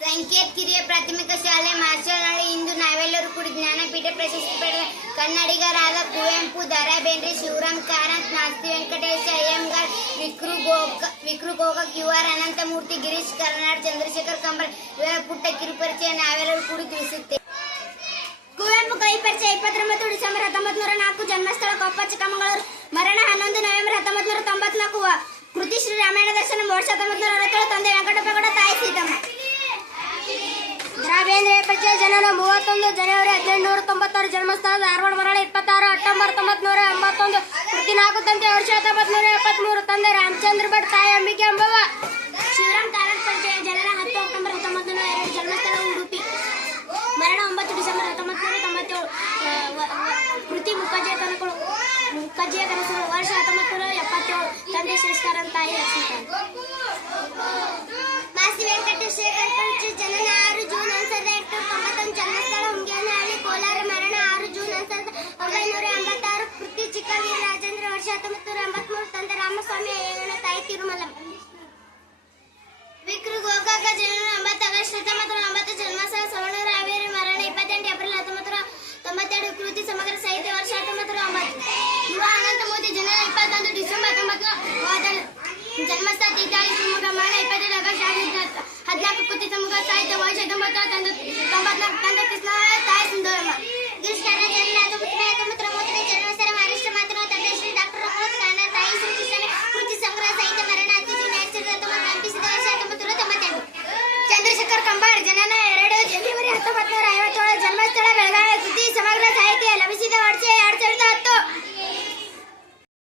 ಸಂಕೇತ್ ಕಿರಿಯ ಪ್ರಾಥಮಿಕ ಶಾಲೆ ಮಾರ್ಚನಹಳ್ಳಿ ಇಂದು ನಾವೆಲ್ಲರೂ ಕೂಡಿ ಜ್ಞಾನಪೀಠ ಪ್ರಶಸ್ತಿ ಪಡೆದ ಕನ್ನಡಿಗರಾದ ಕುವೆಂಪು, ದ. ರಾ. ಬೇಂದ್ರೆ, ಶಿವರಾಮ್ ಕಾರಂತ್, ಮಾಸ್ತಿ ವೆಂಕಟೇಶ ಅಯ್ಯಂಗಾರ್, ವಿಕ್ರು ಗೋಕಾಕ್, ಯು. ಆರ್. ಅನಂತಮೂರ್ತಿ, ಗಿರೀಶ್ ಕಾರ್ನಾಡ್, ಚಂದ್ರಶೇಖರ್ ಕಂಬಾರ್ ಇವರ ಪುಟ್ಟ ಕಿರುಪರಿಚಯ ನಾವೆಲ್ಲರೂ ಕೂಡಿ ತಿಳಿಸುತ್ತೇವೆ. ಕುವೆಂಪು ಕವಿ ಪರಿಚಯ 29 ಡಿಸೆಂಬರ್ 1904, ಜನ್ಮಸ್ಥಳ ಕೊಪ್ಪ, ಚಿಕ್ಕಮಗಳೂರು, ಮರಣ 11 ನವೆಂಬರ್ 1994, ಕೃತಿ ಶ್ರೀ ರಾಮಾಯಣ ದರ್ಶನ ವರ್ಷ 1967, ತಂದೆ ವೆಂಕಟಪ್ಪಗೌಡ, ತಾಯಿ ಸೀತಮ್ಮ. ದ. ರಾ. ಬೇಂದ್ರೆ ಪರಿಚಯ ಜನನ 31 ಜನವರಿ 1896, ಜನ್ಮಸ್ಥಳ ಧಾರವಾಡ, ಮರಣ 26 ಅಕ್ಟೋಬರ್ 1981, ಕೃತಿ 4 ತಂದೆ ವರ್ಷ 1973, ತಂದೆ ರಾಮಚಂದ್ರ ಭಟ್, ತಾಯಿ ಅಂಬಿಕೆ ಅಂಬವ್ವ. ಶಿವರಾಮ್ ಕಾರಂತ್ ಪರಿಚಯ ಜನನ 10 ಅಕ್ಟೋಬರ್ 1902, ಜನ್ಮಸ್ಥಳ ಉಡುಪಿ, ಮರಣ 9 ಡಿಸೆಂಬರ್ 1997, ಕೃತಿ ಮುಖಜ್ಜಿಯ ಕನಸುಗಳು ವರ್ಷ 1977, ತಂದೆ ಶ್ರೇಷ್ಠರನ್, ತಾಯಿ ಲಕ್ಷ್ಮೀಕಾಂತ್. ಮಾಸ್ತಿ ವೆಂಕಟೇಶ ಪರಿಚಯ ಜನನ 6 ಜೂನ್ 1991, ಜನ್ಮಸ್ಥಳ ಹುಂಗೇನಹಳ್ಳಿ, ಕೋಲಾರ, ಮರಣ 6 ಜೂನ್ 1986, ಕೃತಿ ಚಿಕ್ಕವೀರ ರಾಜೇಂದ್ರ ವರ್ಷ 1983, ತಂದೆ ರಾಮಸ್ವಾಮಿ ಅಯ್ಯಣ್ಣ, ತಾಯಿ ತಿರುಮಲಮ್ಮ. ವಿಕ್ರು ಗೋಕಾಕ ಜನನ 9 ಆಗಸ್ಟ್ 1990, ಜನ್ಮಸ್ಥಳ ಸವಣೂರು, ಹಾವೇರಿ, ಮರಣ 28 ಏಪ್ರಿಲ್ 1992, ಕೃತಿ ಸಮಗ್ರ ಸಾಹಿತ್ಯ ವರ್ಷ 1990, ಯುವ ಅನಂತಮೂರ್ತಿ ಜನನ 21 ಡಿಸೆಂಬರ್ 1930, ಜನ್ಮಸ್ಥಳ ತೀರ್ಥಹಳ್ಳಿ, ಶಿವಮೊಗ್ಗ, ಮರಣ 25 ಆಗಸ್ಟ್ 14, ಕೃತಿ ಸಮಗ್ರ ಸಾಹಿತ್ಯ ವರ್ಷ 1994, ತಂದೆ ಕೃಷ್ಣ, ತಾಯಿ ಸುಂದರಮ್ಮ. ಗಿರೀಶ್ ಕಾರ್ನಾಡ್ ಜನನ 1930, ಜನ್ಮಸ್ಥಳ ಮಹಾರಾಷ್ಟ್ರ, ಮಾತೃ ತಂದೆ ಶ್ರೀ ಡಾ. ರಘುನಾಥ್ ಕಾರ್ನಾಡ್, ತಾಯಿ ಶ್ರೀಕೃಷ್ಣ, ಕೃತಿ ಸಂಗ್ರಹ ಸಾಹಿತ್ಯ ಮರಣ 10 ಜೂನ್ 2019, ಅಂಪಿಸಿದ ವರ್ಷ 1992. ಚಂದ್ರಶೇಖರ್ ಕಂಬಾರ್ ಜನನ 2 ಜನವರಿ 1957, ಜನ್ಮಸ್ಥಳ ಬೆಳಗಾವಿ, ಕೃತಿ ಸಮಗ್ರ ಸಾಹಿತ್ಯ ಲಭಿಸಿದ ವರ್ಷ